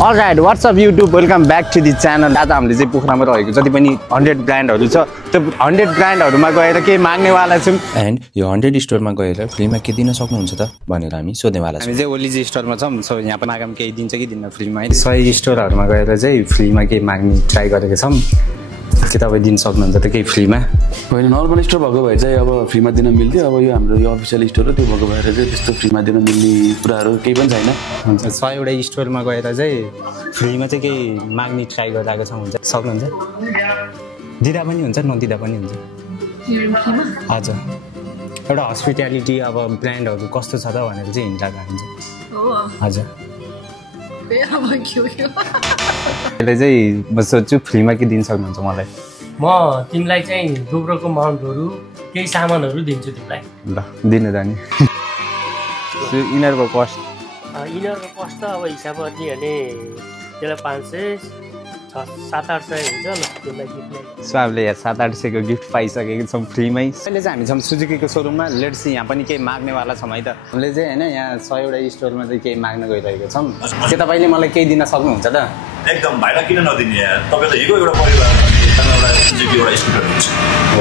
All right what's up YouTube welcome back to the channel. आज हामीले चाहिँ पोखरामा रहेको जति पनि 100 ब्रान्डहरू छ त्यो 100 ब्रान्डहरूमा गएर के माग्नेवाला छौँ एन्ड यो 100 स्टोरमा गएर फ्रीमा के दिन सक्नुहुन्छ त भनेर हामी सोध्नेवाला छौँ। हामी चाहिँ ओलिजी स्टोरमा छौँ। सो यहाँ पनि मागम केही दिन्छ कि दिन्न फ्रीमा। 100 स्टोरहरूमा गएर चाहिँ फ्रीमा केही माग्ने ट्राई गरेको छौँ। के तपाईँ दिन सक्नुहुन्छ त केही फ्रीमा? होइन, नर्मल स्टोर भएको भए चाहिँ अब फ्रीमा दिन मिल्थ्यो। अब यो हाम्रो यो अफिसियल स्टोर हो, त्यो भएको भएर चाहिँ त्यस्तो फ्रीमा दिन मिल्ने कुराहरू केही पनि छैन। हुन्छ 100 स्टोरमा गएर चाहिँ फ्रीमा चाहिँ केही माग्ने ट्राई गरिरहेको छौँ। हुन्छ सक्नुहुन्छ? दिँदा पनि हुन्छ नदिँदा पनि हुन्छ। हजुर एउटा हस्पिटालिटी अब ब्रान्डहरू कस्तो छ त भनेर चाहिँ हिँडिरहेको हुन्छ। हजुर अहिले चाहिँ म सोध्छु फ्रीमा के दिन सक्नुहुन्छ मलाई? म तिमीलाई चाहिँ दुब्रोको माउन्टहरू केही सामानहरू दिन्छु तिमीलाई। ल दिनु जाने। यिनीहरूको कस्ट यिनीहरूको कस्ट त अब हिसाब गर्ने भने त्यसलाई 500-700-800 हुन्छ ल तिमीलाई गिफ्ट। सो हामीले यहाँ 700-800 को गिफ्ट पाइसकेको छौँ फ्रीमै। अहिले चाहिँ हामी छौँ सुजुकीको सोरुममा। लेट्स यहाँ पनि केही माग्नेवाला छौँ है त। हामीले चाहिँ होइन यहाँ 100 स्टोरमा चाहिँ केही माग्न गइरहेको छौँ। के तपाईँले मलाई केही दिन सक्नुहुन्छ त? एकदम भाइलाई किन नदिने यार, तपाईँ त हिगो एउटा परिवार एउटा सुजुकी एउटा स्कुटर हुन्छ।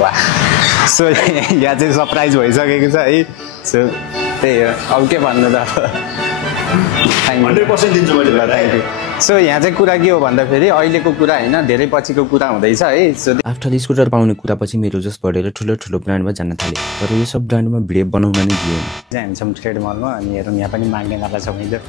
वाह, सो यहाँ चाहिँ सरप्राइज भइसकेको छ है। सो त्यही हो, अब के भन्नु त। 100% दिन्छु मैले। Thank you. सो यहाँ चाहिँ कुरा के हो भन्दाखेरि अहिलेको कुरा होइन, धेरै पछिको कुरा हुँदैछ है। सो आफ्टर स्कुटर पाउने कुरा पछि मेरो जस बढेर ठुलो ठुलो ब्रान्डमा जान थालेँ। तर यो सब ब्रान्डमा भिडियो बनाउन नै दिएन। हामी छौँ ट्रेड मलमा अनि हेरौँ यहाँ पनि माग्नेवाला छ मैले।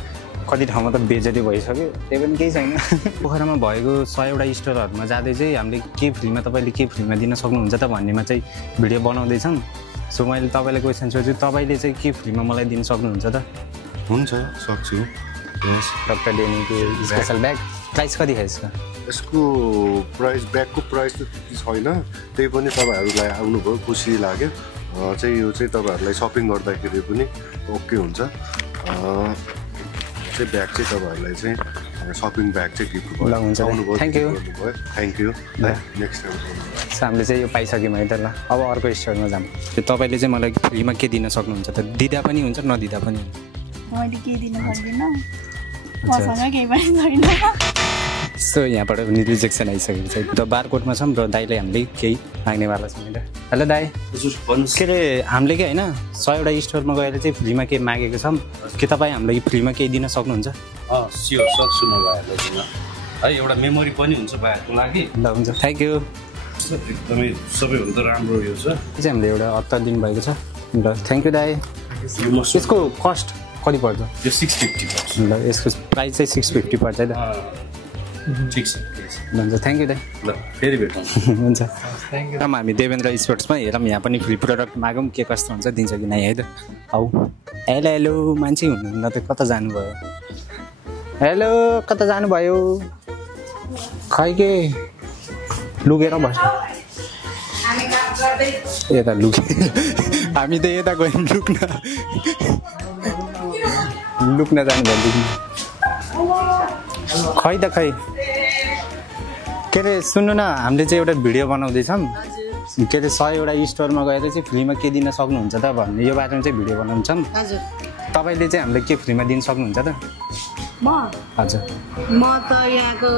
कति ठाउँमा त बेजती भइसक्यो, त्यही पनि केही छैन। पोखरामा भएको 100 स्टोरहरूमा जाँदै चाहिँ हामीले के फ्रीमा तपाईँले के फ्रीमा दिन सक्नुहुन्छ त भन्नेमा चाहिँ भिडियो बनाउँदैछौँ। सो मैले तपाईँलाई क्वेसन सोध्छु, तपाईँले चाहिँ के फ्रीमा मलाई दिन सक्नुहुन्छ त? हुन्छ, सक्छु। डक्टर डेनीको स्पेसल ब्याग प्राइस कति छ यसको? यसको प्राइस ब्यागको प्राइस त त्यति छैन, त्यही पनि तपाईँहरूलाई आउनुभयो खुसी लाग्यो। चाहिँ यो चाहिँ तपाईँहरूलाई सपिङ गर्दाखेरि पनि ओके हुन्छ। चाहिँ ब्याग चाहिँ तपाईँहरूलाई चाहिँ सपिङ ब्याग चाहिँ गिफ्ट ल हुन्छ, thank you. Thank you. Next time हामीले चाहिँ यो पाइसक्यौँ है त। ल अब अर्को स्टोरमा जाऊँ। तपाईँले चाहिँ मलाई फ्रीमा के दिन सक्नुहुन्छ त? दिँदा पनि हुन्छ नदिँदा पनि हुन्छ। मैले के दिन सक्दिनँ, मसँग केही पनि छैन। सो यहाँबाट पनि रिजेक्सन आइसकेको छ। त बारकोटमा छौँ र दाइले हामीले केही माग्नेवाला छौँ। हेलो दाइ, के अरे हामीले के होइन 100 स्टोरमा गएर चाहिँ फ्रीमा केही मागेको छौँ। के तपाईँ हामीलाई फ्रीमा केही दिन सक्नुहुन्छ? स्योर सक्छु म भाइहरूलाई दिन है। एउटा मेमोरी पनि हुन्छ भाइहरूको लागि। ल हुन्छ, थ्याङ्क यू। एकदमै सबैभन्दा राम्रो यो छ। चाहिँ हामीले एउटा हप्ता दिनुभएको छ। ल थ्याङ्क यू दाइ। यसको कस्ट कति पर्छ? यो 650 पर्छ। ल यसको प्राइस चाहिँ 650 पर्छ है त। ठिक छ, हुन्छ, थ्याङ्क यू दाइ। ल फेरि भेटौँ। हुन्छ, हामी देवेन्द्र स्पोर्ट्समा हेरौँ यहाँ पनि फ्री प्रडक्ट मागौँ के कस्तो हुन्छ, दिन्छ कि नै है त। हौ हेलो हेलो, मान्छे हुनुहुन्न त, कता जानुभयो? हेलो कता जानुभयो? खै के लुकेर बस यता लुके। हामी त यता गयौँ लुक्न जानुभयो। खै त खै के अरे सुन्नु न, हामीले चाहिँ एउटा भिडियो बनाउँदैछौँ। के अरे 100 स्टोरमा गएर चाहिँ फ्रीमा के दिन सक्नुहुन्छ त भन्ने यो बारेमा चाहिँ भिडियो बनाउँछौँ। तपाईँले चाहिँ हामीलाई के फ्रीमा दिन सक्नुहुन्छ त? हजुर म त यहाँको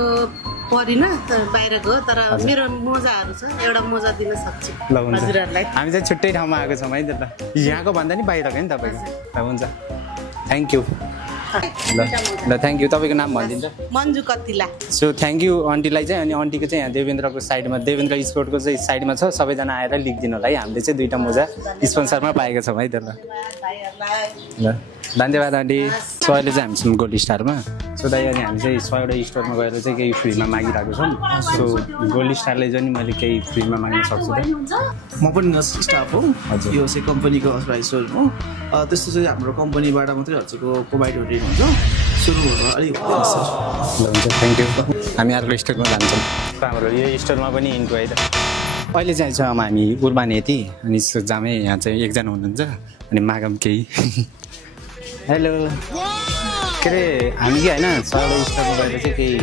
परिन बाहिरको, तर मेरो मोजाहरू छ, एउटा मोजा दिन सक्छु। ल हुन्छ, हामी चाहिँ छुट्टै ठाउँमा आएको छौँ है त। यहाँको भन्दा नि बाहिरको नि तपाईँको। ल हुन्छ, थ्याङ्क यू। ल थ्याङ्क यू। तपाईँको नाम भनिदिन्छ? मन्जु कतिला। सो थ्याङ्क यू आन्टीलाई चाहिँ। अनि आन्टीको चाहिँ यहाँ देवेन्द्रको साइडमा, देवेन्द्र स्पोर्टको चाहिँ साइडमा छ। सबैजना आएर लिखिदिनु होला है। हामीले चाहिँ 2टा मोजा स्पोन्सरमा पाएका छौँ है त। ल धन्यवाद आन्टी। सो अहिले चाहिँ हामीसँग गोल्ड स्टारमा। सो दाइ अनि हामी चाहिँ 100 स्टोरमा गएर चाहिँ केही फ्रीमा मागिरहेको छौँ। सो गोल्ड स्टारले चाहिँ मैले केही फ्रीमा माग्न सक्छु त? म पनि स्टाफ हो। यो चाहिँ कम्पनीको अथराइज हो। त्यस्तो चाहिँ हाम्रो कम्पनीबाट मात्रै हजुरको प्रोभाइड हुन्छ। सुरु हुनु अलिक ल हुन्छ, थ्याङ्क यू। हामी अर्को स्टोरमा जान्छौँ। हाम्रो यो स्टोरमा पनि इन्टु है त। अहिले चाहिँ छौँ हामी उर्बान यति। अनि जामै यहाँ चाहिँ एकजना हुनुहुन्छ। अनि मागौँ केही। हेलो के अरे हामी कि होइन 100 स्टोरमा गएर चाहिँ केही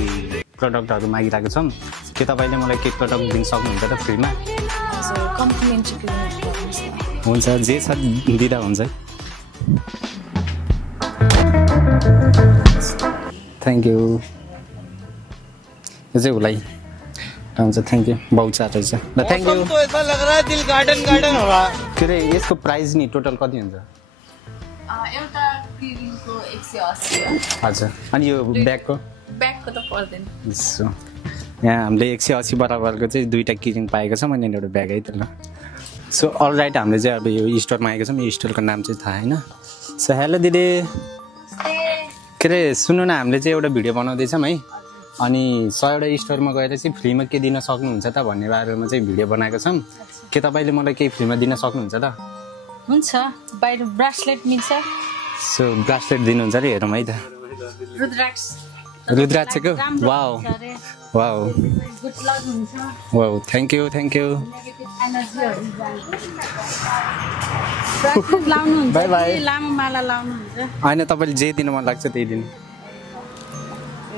प्रडक्टहरू मागिरहेको छौँ। के तपाईँले मलाई केही प्रडक्ट दिन सक्नुहुन्छ त फ्रीमा? हुन्छ, जे छ दिँदा हुन्छ। Thank you. यो चाहिँ उसलाई हुन्छ थ्याङ्क यू बहुत साह्रो रहेछ ल थ्याङ्क यू के अरे यसको प्राइस नि टोटल कति हुन्छ एउटा किरिङको 180 हो हजुर अनि यो ब्यागको ब्यागको त पर्दैन यसो यहाँ हामीले 180 बराबरको चाहिँ 2टा किरिङ पाएको छौँ अनि एउटा ब्याग है त ल सो अलराइट हामीले चाहिँ अब यो स्टोरमा आएको छौँ यो स्टोरको नाम चाहिँ थाहा होइन सो हेलो दिदी के अरे सुन्नु न हामीले चाहिँ एउटा भिडियो बनाउँदैछौँ है अनि 100वटा स्टोरमा गएर चाहिँ फ्रीमा के दिन सक्नुहुन्छ त भन्ने बारेमा चाहिँ भिडियो बनाएको छौँ के तपाईँले मलाई केही फ्रीमा दिन सक्नुहुन्छ त हुन्छ बाहिर ब्रासलेट मिल्छ सो ब्रासलेट दिनुहुन्छ अरे हेरौँ है त रुद्राक्षको वाउ वाउ गुड लक हुन्छ वाउ थ्याङ्क यू ब्रासलेट लाउनुहुन्छ बाई बाई लामो माला लाउनुहुन्छ होइन तपाईँले जे दिनु मन लाग्छ त्यही दिनु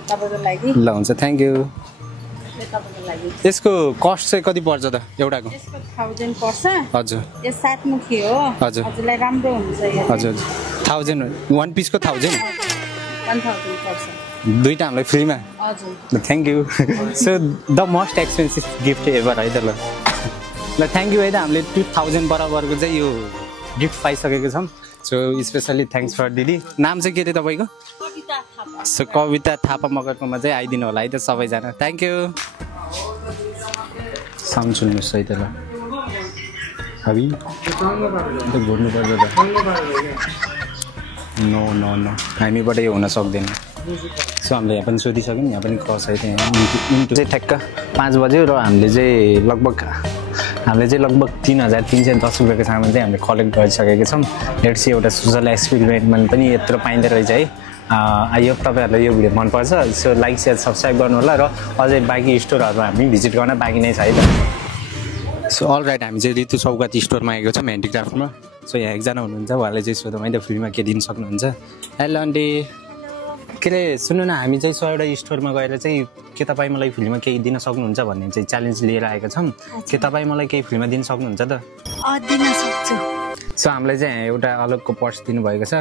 तपाईको लागि ल हुन्छ थ्याङ्क यू तपाईको लागि यसको कस्ट चाहिँ कति पर्छ त एउटाको यसको 1000 पर्छ हजुर यो 7 मुखी हो हजुर हजुरलाई राम्रो हुन्छ यो हजुर 1000 1 पिसको 1000 1000 पर्छ दुईटा हामीलाई फ्रीमा हजुर thank you so the most expensive gift ever है त ल थ्याङ्क यू है त हामीले 2000 बराबरको चाहिँ यो गिफ्ट पाइसकेको छौँ सो स्पेसली थ्याङ्क्स फर दिदी नाम चाहिँ के अरे तपाईँको सो कविता थापा मगरकोमा चाहिँ आइदिनु होला है त सबैजना थ्याङ्क यू साउन्ड सुन्नुहोस् है त ल अभि घुर्नुपर्छ त नो नो नो हामीबाट यो हुन सक्दैन सो हामीले यहाँ पनि सोधिसक्यौँ यहाँ पनि क्रस है त्यहाँ चाहिँ ठ्याक्क 5 बज्यो र हामीले चाहिँ लगभग 3310 रुपियाँको सामान चाहिँ हामीले कलेक्ट गरिसकेको छौँ लेट्स एउटा सोसल एक्सपेरिमेन्टमा पनि यत्रो पाइँदो रहेछ है आई होप तपाईँहरूलाई यो भिडियो मनपर्छ सो लाइक सेयर सब्सक्राइब गर्नु होला र अझै बाँकी स्टोरहरू हामी भिजिट गर्न बाँकी नै छ है त सो अल राइट हामी चाहिँ ऋतु सौगात स्टोरमा आएको छौँ ह्यान्डिक्राफ्टमा सो यहाँ एकजना हुनुहुन्छ उहाँले चाहिँ सोधौँ है त फ्रीमा के दिन सक्नुहुन्छ हेलो आन्टी के अरे सुन्नु न हामी चाहिँ 100वटा स्टोरमा गएर चाहिँ के तपाईँ मलाई फ्रीमा केही दिन सक्नुहुन्छ भन्ने चाहिँ च्यालेन्ज लिएर आएका छौँ के तपाईँ मलाई केही फ्रीमा दिन सक्नुहुन्छ त दिन सक्छु सो हामीलाई चाहिँ एउटा अलगको पर्स दिनुभएको छ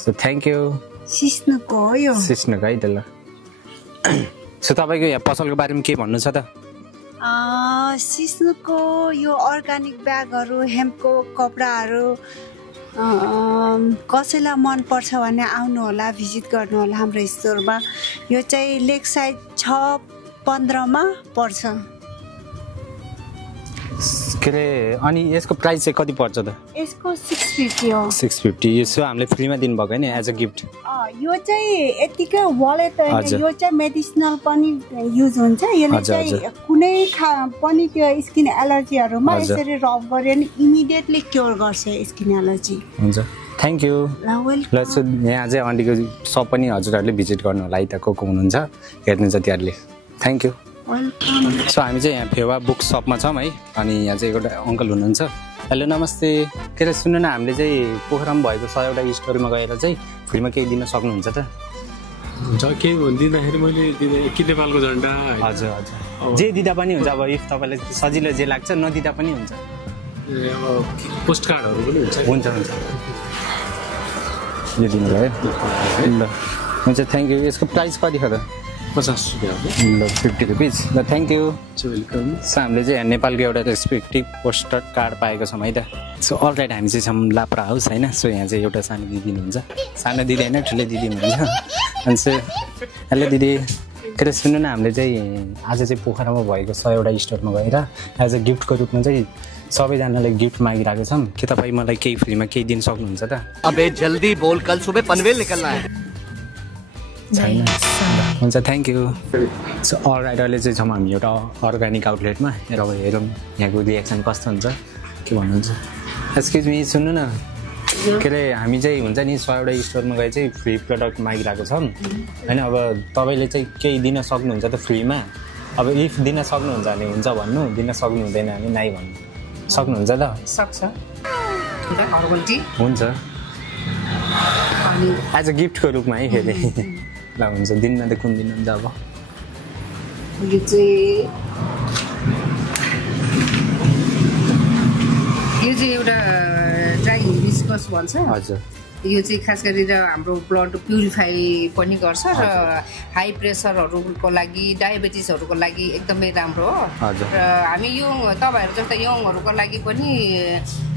सो थ्याङ्क यू सिस्नुको हो यो सिस्नुको है त ल सो तपाईँको यहाँ पसलको बारेमा के भन्नु छ त सिस्नुको यो अर्ग्यानिक ब्यागहरू हेम्पको कपडाहरू कसैलाई मनपर्छ भने आउनु होला भिजिट गर्नु होला हाम्रो स्टोरमा यो चाहिँ लेक साइड 615 मा पर्छ के अरे अनि यसको प्राइस चाहिँ कति पर्छ त यसको 650 हो 650 यसो हामीले फ्रीमा दिनुभएको होइन एज अ गिफ्ट यो चाहिँ यतिकै वालेट होइन यो चाहिँ मेडिसिनल पनि युज हुन्छ यसले चाहिँ कुनै पनि त्यो स्किन एलर्जीहरूमा यसरी रब गऱ्यो भने इमिडिएटली क्योर गर्छ स्किन एलर्जी हुन्छ थ्याङ्क यू ल सो यहाँ चाहिँ आन्टीको सप पनि हजुरहरूले भिजिट गर्नु होला है त को हुनुहुन्छ हेर्नुहुन्छ तिनीहरूले थ्याङ्क यू सो हामी चाहिँ यहाँ फेवा बुक सपमा छौँ है अनि यहाँ चाहिँ एउटा अङ्कल हुनुहुन्छ हेलो नमस्ते के अरे सुन्नु न हामीले चाहिँ पोखरामा भएको 100वटा स्टोरमा गएर चाहिँ फ्रीमा केही दिन सक्नुहुन्छ त हुन्छ केही दिँदाखेरि मैले कि नेपालको झन्डा हजुर हजुर जे दिँदा पनि हुन्छ अब इफ तपाईँलाई सजिलो जे लाग्छ नदिँदा पनि हुन्छ अब पोस्ट कार्डहरू पनि हुन्छ हुन्छ यो दिनुभयो ल हुन्छ थ्याङ्क यू यसको प्राइस कति छ त 50 रुपियाँ ल 50 रुपिज ल थ्याङ्क यू वेलकम सो हामीले चाहिँ नेपालको एउटा रेस्पेक्टिभ पोस्टर कार्ड पाएको छौँ है त सो अल राइट हामी चाहिँ छौँ लाप्रा हाउस होइन सो यहाँ चाहिँ एउटा सानो दिदी हुनुहुन्छ सानो दिदी होइन ठुलो दिदी हुनुहुन्छ अनि सो हेलो दिदी के अरे सुन्नु न हामीले चाहिँ आज चाहिँ पोखरामा भएको 100वटा स्टोरमा गएर एज अ गिफ्टको रूपमा चाहिँ सबैजनालाई गिफ्ट मागिरहेको छौँ के तपाईँ मलाई केही फ्रीमा केही दिन सक्नुहुन्छ त अबे जल्दी बोल कल सुबह पनवेल निकलना है छैन हुन्छ thank you so all right अहिले चाहिँ छौँ हामी एउटा अर्ग्यानिक आउटलेटमा र अब हेरौँ यहाँको रियाक्सन कस्तो हुन्छ के भन्नुहुन्छ एक्सक्युज मी सुन्नु न के अरे हामी चाहिँ हुन्छ नि 100वटा स्टोरमा गए चाहिँ फ्री प्रडक्ट मागिरहेको छौँ होइन अब तपाईँले चाहिँ केही दिन सक्नुहुन्छ त फ्रीमा अब इफ दिन सक्नुहुन्छ भने हुन्छ भन्नु दिन सक्नु हुँदैन भने नाइ भन्नु सक्नुहुन्छ त सक्छ हुन्छ एज अ गिफ्टको रूपमा है फेरि ल हुन्छ दिनमा त कुन दिन हुन्छ अब यो चाहिँ एउटा ड्राई हिबिस्कस भन्छ हजुर यो चाहिँ खास गरेर हाम्रो ब्लड प्युरिफाई पनि गर्छ र हाई प्रेसरहरूको लागि डायबिटिसहरूको लागि एकदमै राम्रो हो र हामी तपाईहरु जस्ता यङहरुको लागि पनि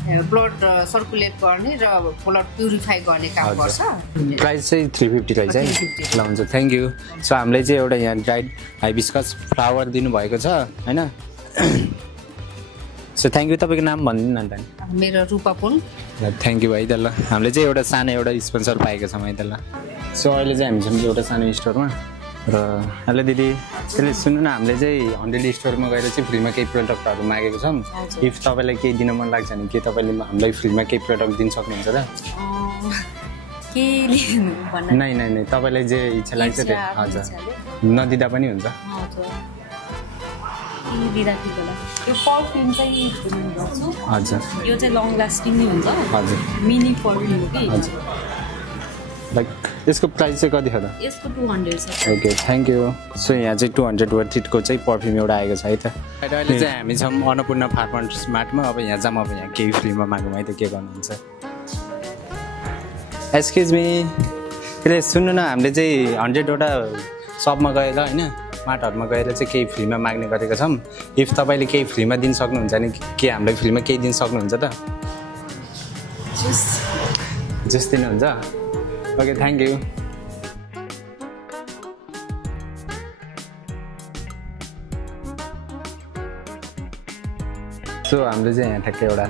ब्लड सर्कुलेट गर्ने र ब्लड प्युरिफाई गर्ने काम गर्छ। प्राइस चाहिँ 350 रहेछ है। ल हुन्छ थ्यांक यू। सो हामीले चाहिँ एउटा यहाँ ड्राइड हाइबिस्कस फ्लावर दिनु भएको छ हैन। So thank you. तपाईको नाम भनिदिनु न त। मेरो रूपा पुन। ल थ्यांक यू भाइ त। ल हामीले चाहिँ एउटा सानो एउटा स्पोन्सर पाएको छौँ है त। ल सो अहिले चाहिँ हामीसँग एउटा सानो स्टोरमा र हेलो दिदी त्यसले सुन्नु न हामीले चाहिँ 100 स्टोरमा गएर चाहिँ फ्रीमा केही प्रोडक्टहरू मागेको छौँ। इफ तपाईँलाई केही दिन मन लाग्छ भने के तपाईँले हामीलाई फ्रीमा केही प्रोडक्ट दिन सक्नुहुन्छ र? नै नै नै तपाईँलाई जे इच्छा लाग्छ त्यो हजुर नदिँदा पनि हुन्छ। यो परफ्युम चाहिँ गर्छु हजुर यो चाहिँ लङ लास्टिङ नै हुन्छ हजुर मिनी परफ्युम हो कि हजुर। लाइक यसको प्राइस चाहिँ कति हो त? यसको 200 छ। Okay thank you. सो यहाँ चाहिँ 200 वर्थ इटको चाहिँ परफ्युम एउटा आएको छ है त। अहिले चाहिँ हामी छौँ अन्नपूर्ण फार्मर्स मार्टमा। अब यहाँ जाम अब यहाँ केही फ्रीमा मागौँ है त के गर्नुहुन्छ? एक्सक्युज मी के सुन्नु न हामीले चाहिँ 100 वटा सपमा गएर हैन मार्टहरुमा गएर चाहिँ केही फ्रीमा माग्ने गरेका छौँ। इफ तपाईँले केही फ्रीमा दिन सक्नुहुन्छ भने के हामीलाई फ्रीमा केही दिन सक्नुहुन्छ त? जुस दिनुहुन्छ? Okay thank you. सो हामीले चाहिँ यहाँ ठ्याक्कै एउटा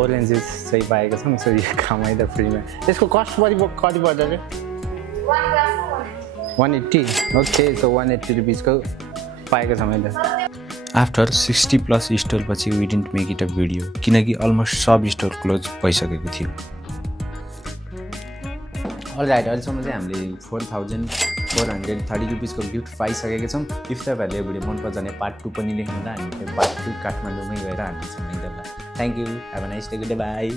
ओरेन्ज जुस चाहिँ पाएको छौँ। सो यो खाउँ है त फ्रीमा। यसको कस्ट कति पर्छ अरे? 180। ओके सो 180 रुपिसको पाएको छौँ है त। आफ्टर 60+ स्टोर पछि we didn't make it a video किनकि अलमोस्ट सब स्टोर क्लोज भइसकेको थियो। अलराइट अहिलेसम्म चाहिँ हामीले 4430 रुपिसको गिफ्ट पाइसकेका छौँ। इफ तपाईँहरूले यो भिडियो मनपर्छ भने पार्ट 2 पनि लेख्नुहोला। हामी पार्ट 2 काठमाडौँमै गएर हाल्नेछौँ है त। Thank you. Have a nice day. Good by.